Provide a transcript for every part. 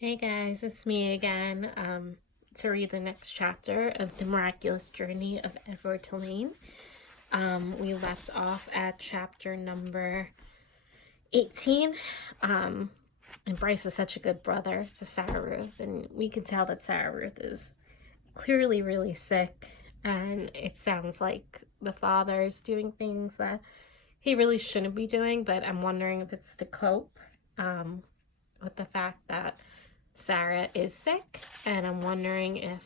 Hey guys, it's me again to read the next chapter of The Miraculous Journey of Edward Tulane. We left off at chapter number 18. And Bryce is such a good brother to Sarah Ruth, and we can tell that Sarah Ruth is clearly really sick, and it sounds like the father is doing things that he really shouldn't be doing, but I'm wondering if it's to cope with the fact that Sarah is sick, and I'm wondering if,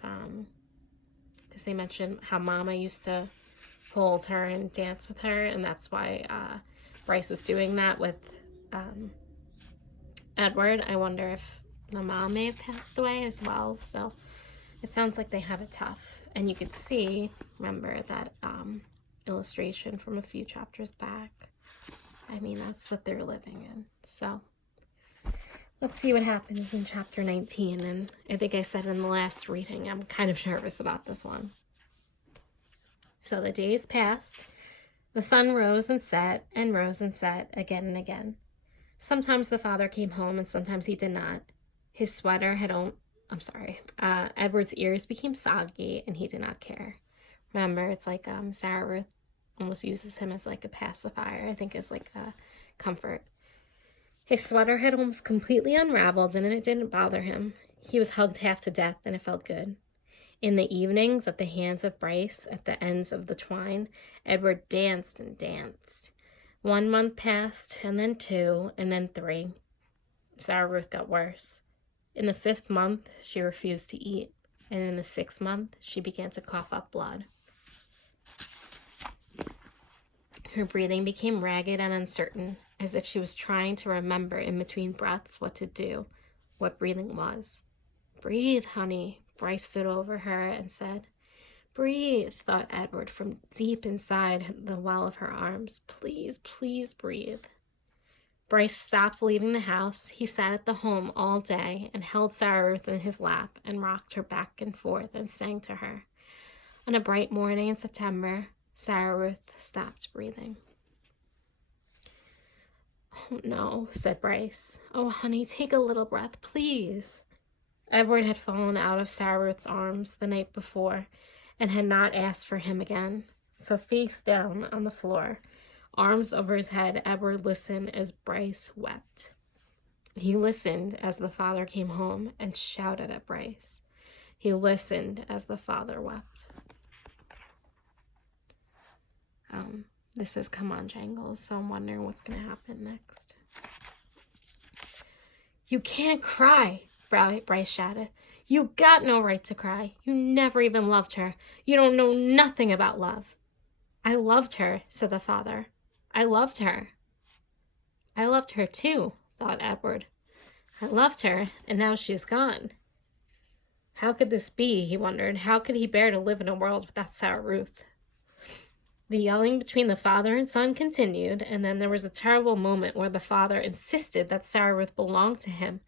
because they mentioned how Mama used to hold her and dance with her, and that's why Bryce was doing that with Edward. I wonder if the mom may have passed away as well, so it sounds like they have it tough. And you could see, remember that illustration from a few chapters back. I mean, that's what they're living in, so let's see what happens in chapter 19, and I think I said in the last reading, I'm kind of nervous about this one. So the days passed. The sun rose and set again and again. Sometimes the father came home and sometimes he did not. His sweater had Edward's ears became soggy and he did not care. Remember, it's like Sarah Ruth almost uses him as like a pacifier, I think as like a comfort. His sweater had almost completely unraveled, and it didn't bother him. He was hugged half to death, and it felt good. In the evenings, at the hands of Bryce, at the ends of the twine, Edward danced and danced. 1 month passed, and then 2, and then 3. Sarah Ruth got worse. In the 5th month, she refused to eat, and in the 6th month, she began to cough up blood. Her breathing became ragged and uncertain, as if she was trying to remember in between breaths what to do, what breathing was. "Breathe, honey," Bryce stood over her and said. "Breathe," thought Edward from deep inside the well of her arms. "Please, please breathe." Bryce stopped leaving the house. He sat at the home all day and held Sarah Ruth in his lap and rocked her back and forth and sang to her. On a bright morning in September, Sarah Ruth stopped breathing. "Oh, no," said Bryce. "Oh, honey, take a little breath, please." Edward had fallen out of Sarah Ruth's arms the night before and had not asked for him again. So face down on the floor, arms over his head, Edward listened as Bryce wept. He listened as the father came home and shouted at Bryce. He listened as the father wept. This is Come On Jangles, so I'm wondering what's going to happen next. "You can't cry," Bryce shouted. "You got no right to cry. You never even loved her. You don't know nothing about love." "I loved her," said the father. "I loved her." "I loved her too," thought Edward. "I loved her, and now she's gone." How could this be, he wondered. How could he bear to live in a world without Sarah Ruth? The yelling between the father and son continued, and then there was a terrible moment where the father insisted that Sarah Ruth belonged to him,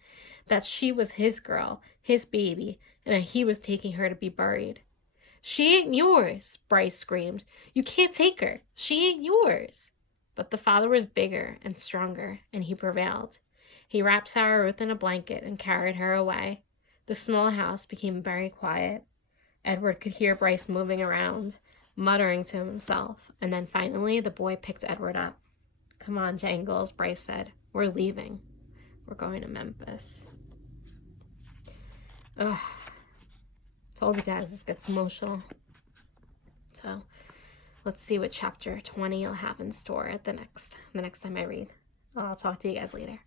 that she was his girl, his baby, and that he was taking her to be buried. "She ain't yours," Bryce screamed. "You can't take her. She ain't yours." But the father was bigger and stronger, and he prevailed. He wrapped Sarah Ruth in a blanket and carried her away. The small house became very quiet. Edward could hear Bryce moving around, muttering to himself, and then finally the boy picked Edward up. "Come on, Jangles," Bryce said. "We're leaving. We're going to Memphis." Ugh. Told you guys this gets emotional. So let's see what chapter 20 will have in store at the next time I read. I'll talk to you guys later.